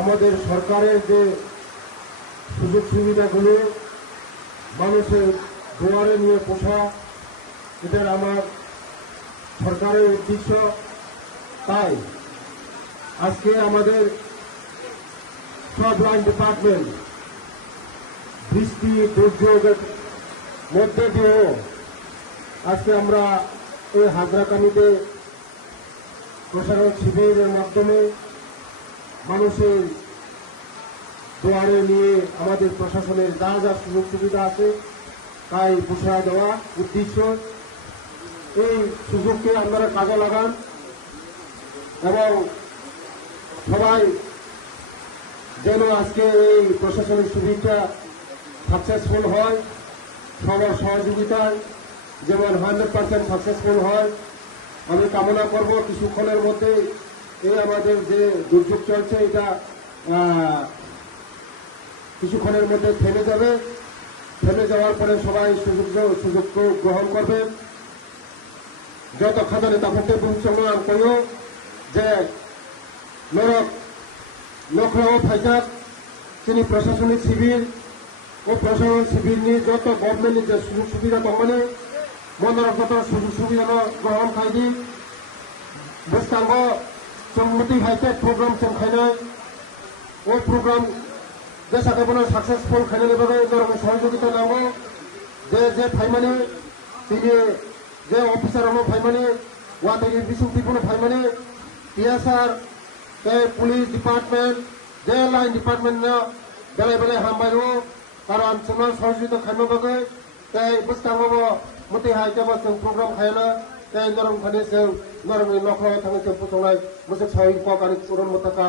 আমাদের সরকারের যে সুযোগ সুবিধাগুলো মানুষের দুয়ারে নিয়ে পোষা, এটার আমার সরকারের উদ্দেশ্য। তাই আজকে আমাদের সব লাইন ডিপার্টমেন্ট বৃষ্টি দুর্যোগের মধ্যে দিয়েও আজকে আমরা এই হাজরাকানিতে প্রসারণ শিবিরের মাধ্যমে মানুষের দুয়ারে নিয়ে আমাদের প্রশাসনের যা যা সুযোগ সুবিধা আছে তাই পোষা দেওয়া উদ্দেশ্য। এই সুযোগকে আপনারা কাজে লাগান এবং সবাই যেন আজকে এই প্রশাসনিক শিবিরটা সাকসেসফুল হয়, সবার সহযোগিতায় যেমন 100% সাকসেসফুল হয় আমি কামনা করব। কিছুক্ষণের মধ্যে এই আমাদের যে দুর্যোগ চলছে এটা কিছুক্ষণের মধ্যে থেমে যাবে। থেমে যাওয়ার পরে সবাই সুযোগ গ্রহণ করবেন। যত খাদানে তাফতে বুঝছংলাম কইও যে নরক নখরাও ফাইজাক তিনি প্রশাসনিক শিবির ও প্রশাসনিক শিবির নিয়ে যত গভর্নমেন্টের যে সুযোগ সুবিধা দমনে মন্দিরের যত সুযোগ সুবিধা গ্রহণ খাইদি বস্তাঙ্গ সম্মতি হাইতে প্রোগ্রাম চমখাইনাই ও প্রোগ্রাম দেশাকে সাকসেসফুল খাইনানি বাকে ধরনের সহযোগিতা নাও যে ফাইমানি তিনি যে অফিসার ফাইমানি ওয়া থেকে বিশুক্তিপূর্ণ ফাইমানি টিএসআর পুলিশ ডিপার্টমেন্ট যে লাইন ডিপার্টমেন্ট বেলায় বেলায় হামবাইও কারণ তোমার সহযোগিতা খাইনো বাকে তাই বস্তাঙ্গ মতে হাইতে বা প্রোগ্রাম খাইনা তাই নরম খানে নরম নখরাও थाङो जों फसंनाय मोनसे साहित्य आरो पुरन मताका